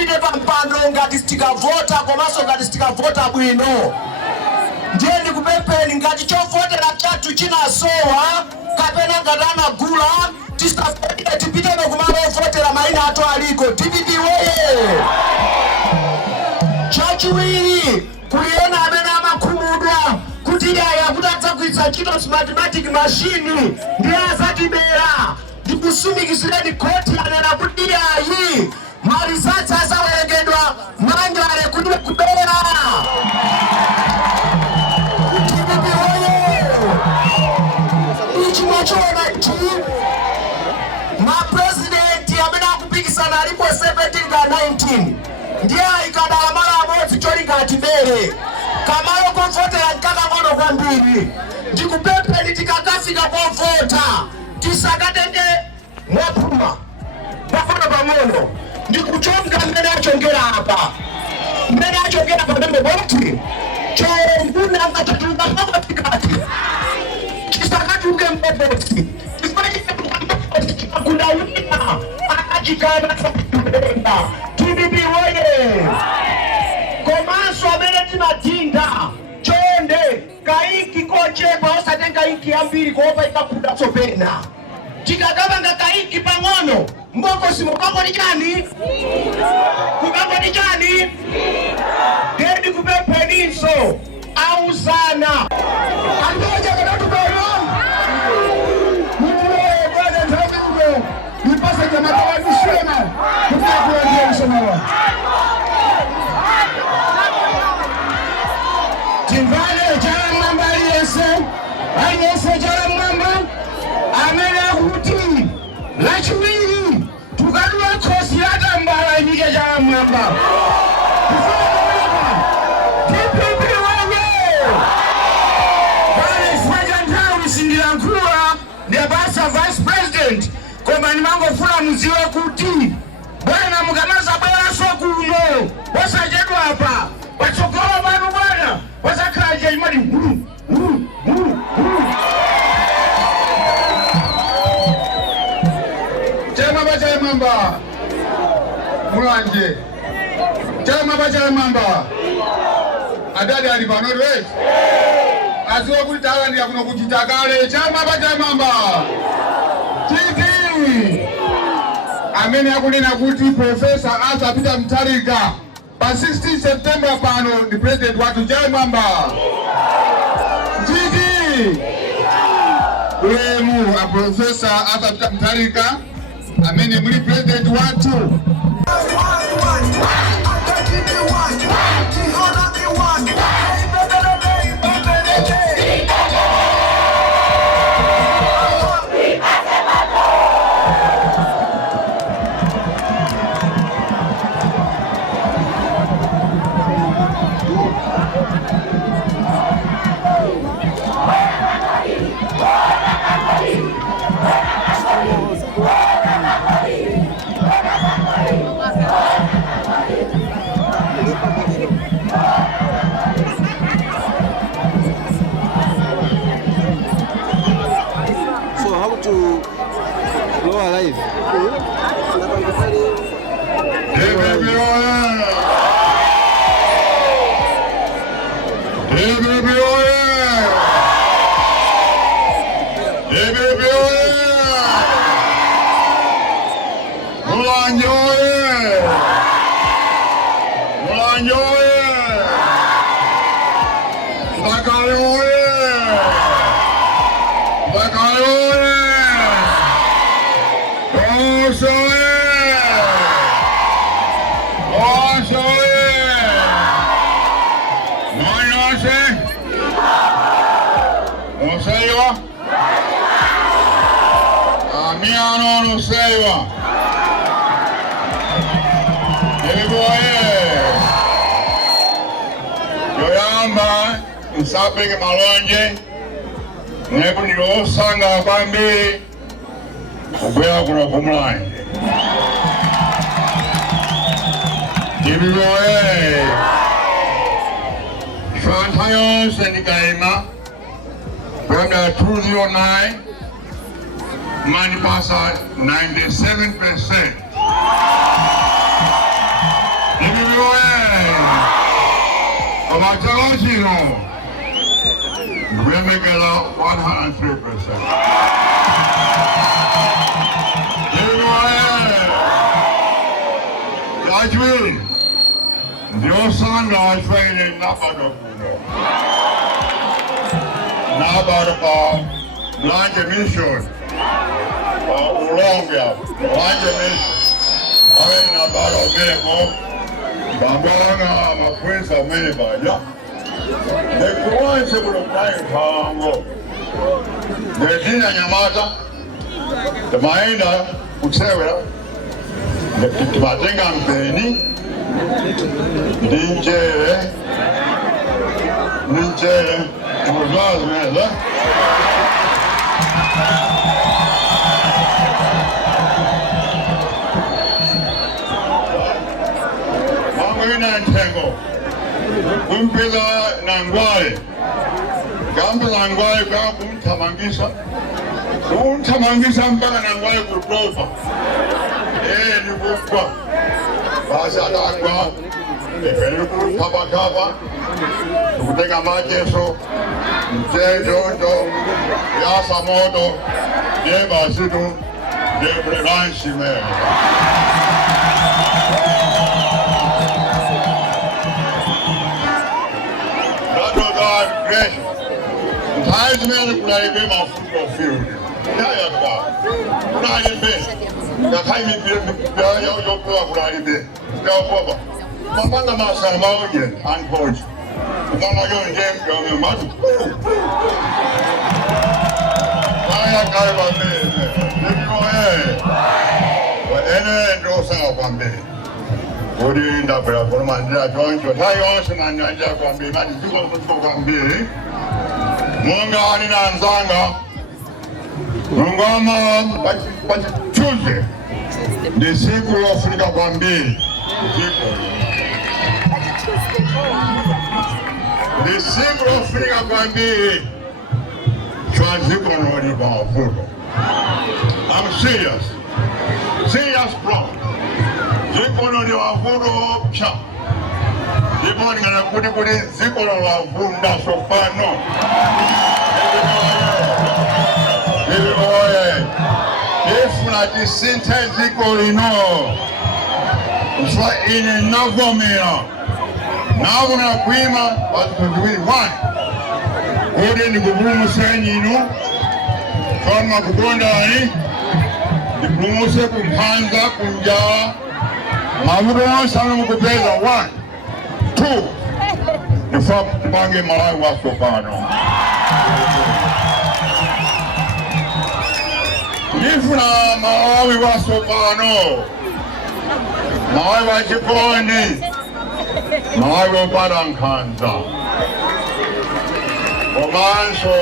tisafike pampando ngati sitikavota komanso ngati sitikavota bwino. Ndiye ndikupempheni ngati chovotera chathu chinasowa kapena ngati anagula tisafike tipiteko kumalo ovotera mayina athu aliko. DPP weye! Chachiwiri kuyena amene amakhumudwa kuti yaya kuti adzagwiritsa ntchito mathematic machine ndiye azatibera. Ndikusumikizireni khoti anena kuti yayi marizatsi azawerengedwa mangale kuti kubera. DPP weye! Ichi mwachona ichi mapresidenti amene akupikisana alipo 17 ka 19 ndiye ikadala mala amodzi cholinga atibere kamalo kovotera nkakang'ono kwambiri. Ndikupempheni tikakafika povota tisakatenge mwapuma pang'ono pang'ono. Ndikuchonga mmene achongera apa, mmene achongera pamene boti chonguna ngatatuka makatikati chisakatunge mbebosi chifakunda wina akachikana sakutubenga. DPP weye! Komanso amene timatinda chonde kaiki kochepa osatenga iki ambiri kuopa ikakuda tsopena. Tikakabanga kaiki pang'ono mbokosi mukangoni chani? Kukangoni chani? Dedi kupempheninso auzana. Andoja kanatubero? Mtuwe bwana ntakutuko ipasa jamata wa mishema kukakuwa mshema. Timvale jala mwamba aliyese jala mwamba amene kuti lachiwiri tukadua khosi yata mbala inike jala mwamba. DPP weye! Pale fwaja ntawi sindilankhula ndiabasa vice president koma nimangofuna muziwe kuti bwana mukamaza bweraso kuno wasachedwa apa patsogolo panu bwana wasakhala chimati hulu. Chamamba mulanje chamamba adadi ali pano we aziwa kuti talandira kuno kuchitakale chamamba titi amene akunena kuti Professor Arthur Peter Mutharika pa 16 September pano ndi president watu chamamba titi ulemu a Professor Arthur Peter Mutharika amene muli president watu. Sapenge malonje nebu nilosanga kwambiri kubwera kuno kumulanje. Tibiboye Fanta yonse ndikaima kwenda 209 mani pasa 97%. Amachagachino. We make it 103%. Ajwin, Dios sanga ajwin nabado kuno. Nabado pa blanje mission. Ulonga blanje mission. Awe nabado meko. Bambanga makwesa mene baya. Nekuanse bulo kai tango. Nedina nyamata. Temaenda kutsewera. Tumatenga mpeni ninjere tumuzwazi meza mambo ina ntengo kumpiza na ngwale kampiza ngwale kwa kumtamangisa mpaka na ngwale kuprofa ni kukwa basa dagwa efeni kukapa kutenga majeso mtejojo yasa moto yeba situ debrelanshi mele that was our creation. Times mele kunaibe ma football field yaya kunaibe Nakaimi yo kuralibe. Yakoba. Mapanga masana maoje unforged. Kama yo njem yo matu. Kaya kaiba mbele. Niko ene ndo sawa kwa mbele. Odi ndapela kwa mandira jonjo. Tayo osema nyanja kwa mbele. Mani tuko kwa mbele. Munga anina nzanga. Ngoma Tuesday, the siku Afrika kwa mbili. The siku Afrika kwa mbili. Transiko nodi kwa wafudo. I'm serious. Serious problem. Ziko nodi wafudo cha. Ziko ni ngana kudi ziko nodi wafudo sopano. If najisinte ziko ino uswa ine navomira navu na kuima watu kuduwi one ode ni kubumu senyi ino kama kubondani ni kumuse kumpanza kumjaa mabudu sana mkupeza one two nifa kupange malai wasopano Nifuna mawawi wa sopano, mawawi wa jikoni, mawawi wa padankanza. Omanso,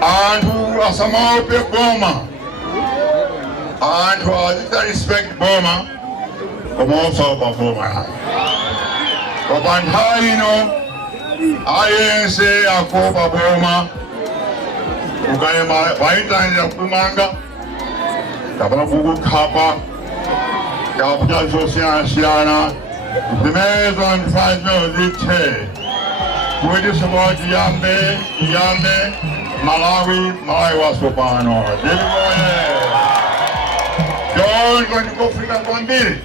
antu asamaope Boma, antu azita respect Boma, omosa opa Boma. Opantaino, ayense akopa Boma, ukaya baita ya kumanga kabla bugu kapa kabla sosiana dimezo anfazno zite kwedi sabaji yambe Malawi wasopano diligoye John kwa nikofika kwa mbili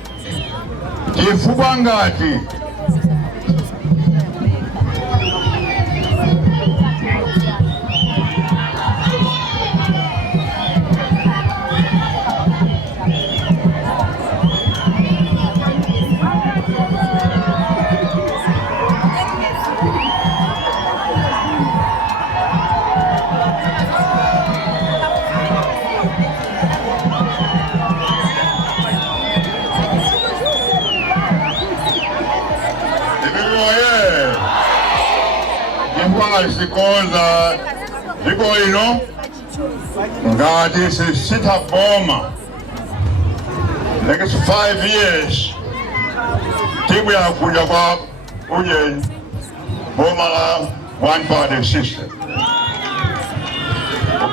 kifuba ngati Sikoza ziko ino ngati sita Boma next 5 years timu ya kuja kwa uje Boma la one party system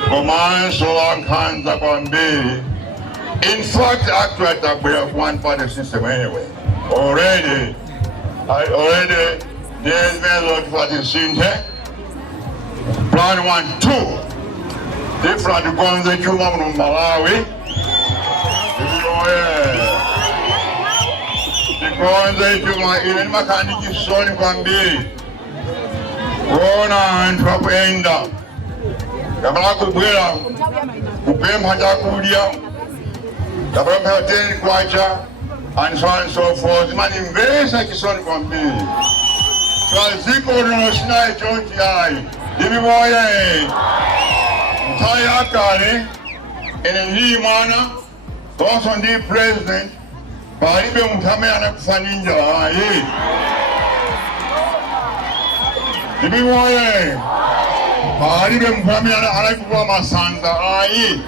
komanso kanza kwa mbili in fact actually we have one party system anyway already Nezmezo tufati sinte. Plan 1, 2. Different gonze chuma mno Malawi. Gonze chuma ile ni makaniki soni kwa mbili. Kuona antuapoenda. Kabla kubwela kupemba chakulya. Kabla pateni kwacha and so on and so forth. Mani mbesa kisoni kwa mbili. Twaziko noshina chonchi hai. Dibi moye. Mtaya akale. Ene ndi mwana. Toso ndi president. Palibe mtame anakufaninja hai. Dibi moye. Palibe mtame anakufa masanza hai.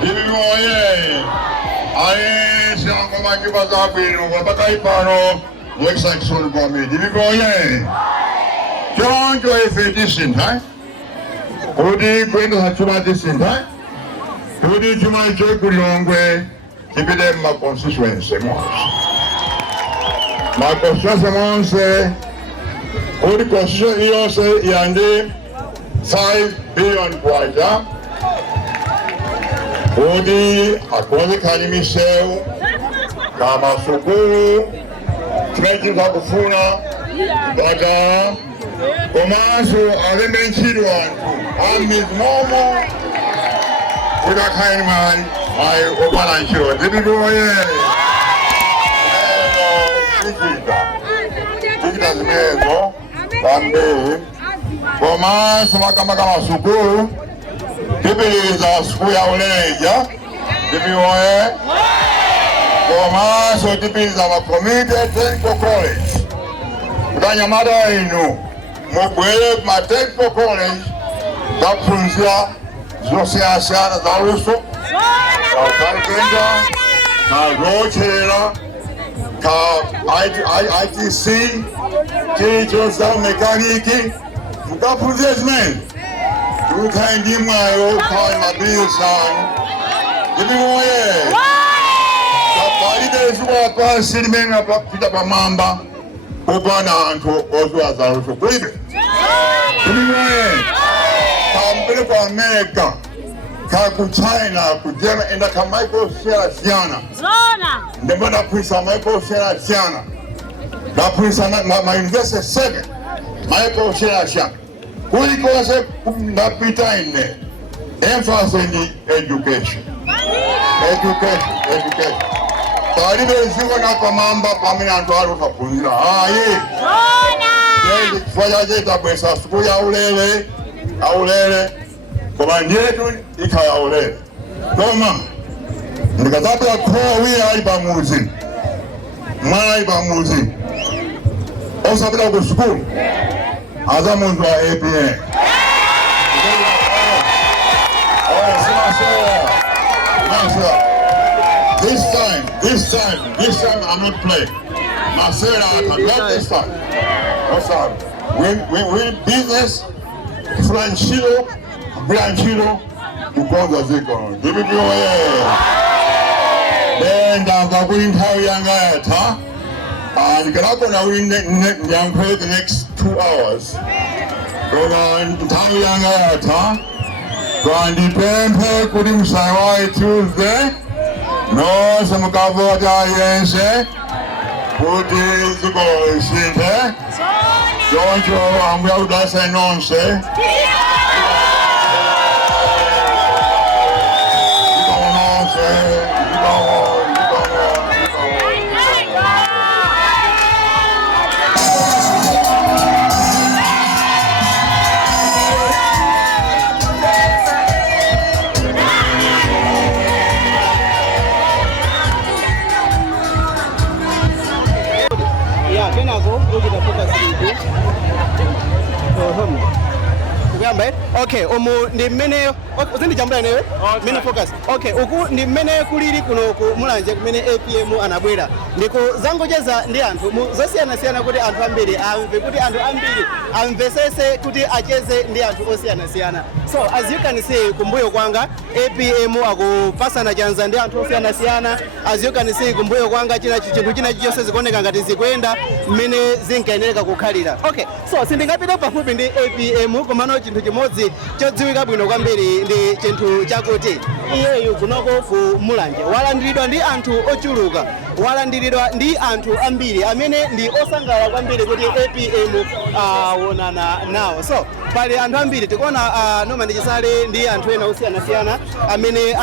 Dibi moye. Aye, siyango makiba zabino. Wabaka ipano. Weksa kisoni kwa mbili. Dibi moye. Jonjo efe disinta. Kodi kwenda hachuma disinta. Kodi chuma ichoe kulongwe. Kipide ma constituency monse. Ma constituency monse. Kodi constituency yose yande 5 billion kwaja. Kodi akoze kanimiseu. Kama sukuru. Tumeji za kufuna. Baga. Komanso alembe nchini wantu. Amiz momo. Kuda kaini mani. Ai opala nchiro. Dibi goye. Tikita zimezo. Bambe. Komanso makama sukuru. Dibi za sukuru ya uleja. Dibi goye. Komanso dibi za makomite Technical College. Kutanya mada inu. Mubwele ma Technical College. Tapunzia. Zose asiana za uso. Ka Kalkenda. Ka Rochela. Ka ITC. Kicho za mekaniki. Mkapunzia zimeni. Tukaindi mwayo. Kwa mabisan. Dibi moye. Kapalide zuwa kwa silimenga pita pa mamba. Kupana anto ozuwa za uso. Kulibe. Dibi moye. Kampele kwa Amerika. Kaku China. Kujema enda ka Michael Sierra Siana. Ndemba na puisa Michael Sierra Siana. Na puisa ma university 7. Michael Sierra Siana. Kuli kwa se napita ine. Emphasis in education. Education. Taribe ziwa na kwa mamba pamina antuaru kapunzira. Aye. Yezi kufanya jeta bwesa suku ya ulele. Aulele. Kwa nyetu ika ya ulele. Koma. Ndikatapu ya kuwa wia iba muzi. Mwana iba muzi. Osa bila kushukuru. Aza mundu wa APN. This time I'm not playing. Masera, I can love this time. What's up? We business, Franchilo, Ukonza Ziko. Give it your way. Then I'm going to tell you that, and you can open a win the next 2 hours. Go on, tell you that, Grandi Pempe, Kudim Saiwai Tuesday. No, some Gavota Yense. Kuti Zuko Sinte. Don't you, I'm going to say no, say. tikuyamba okay umu ndi mmene uzindijambula newe mene focus okay uku ndi mmene kulili kuno ku Mulanje kumene APM anabwera ndiko zangocheza ndi anthu zosiyana-siyana kuti anthu ambiri amve kuti anthu ambiri amvesese kuti acheze ndi anthu osiyana-siyana. So as you can see kumbuyo kwanga APM akupasana chanza ndi anthu osiyana-siyana. As you can see kumbuyo kwanga chinthu china chonse zikuoneka ngati zikuyenda mmene zinkayenereka kukhalira. Okay, so sindingapita pafupi ndi APM komano chinthu chimodzi chodziwika bwino kwambiri ndi chinthu chakuti iyeyu kunoko ku Mulanje walandiridwa ndi anthu ochuluka, walandiridwa ndi anthu ambiri amene ndi osangala kwambiri kuti APM aonana nawo. So pali anthu ambiri tikuona Norman Chisale ndi anthu ena osiyana-siyana amene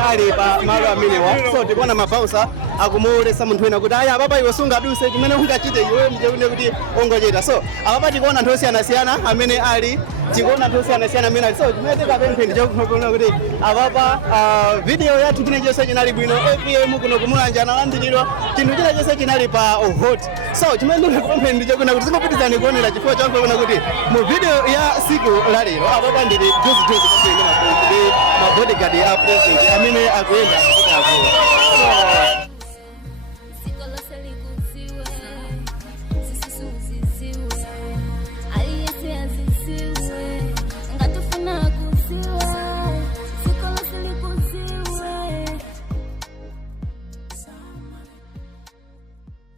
ali pa malo amenewa. So tikuona mabausa akumulesa munthu ena kuti aya papa iwe sungaduse chimene ungachite iwe ndiye kuti ungochita. So apapa tikuona anthu osiyana-siyana amene ali tikuona anthu osiyana-siyana amene ali. So chimene tikapemphe ndi chokuona kuti apapa video yathu china chonse chinali bwino. APM kuno ku Mulanje analandiridwa, chinthu china chonse chinali pa hot. So chimene ndikupemphe ndi chokuona kuti zingopitizani kuonera chifukwa chakuona kuti mu video ya siku la lero apapa ndili juzi ndi ma bodyguard a president amene akuyenda kuti akuwa.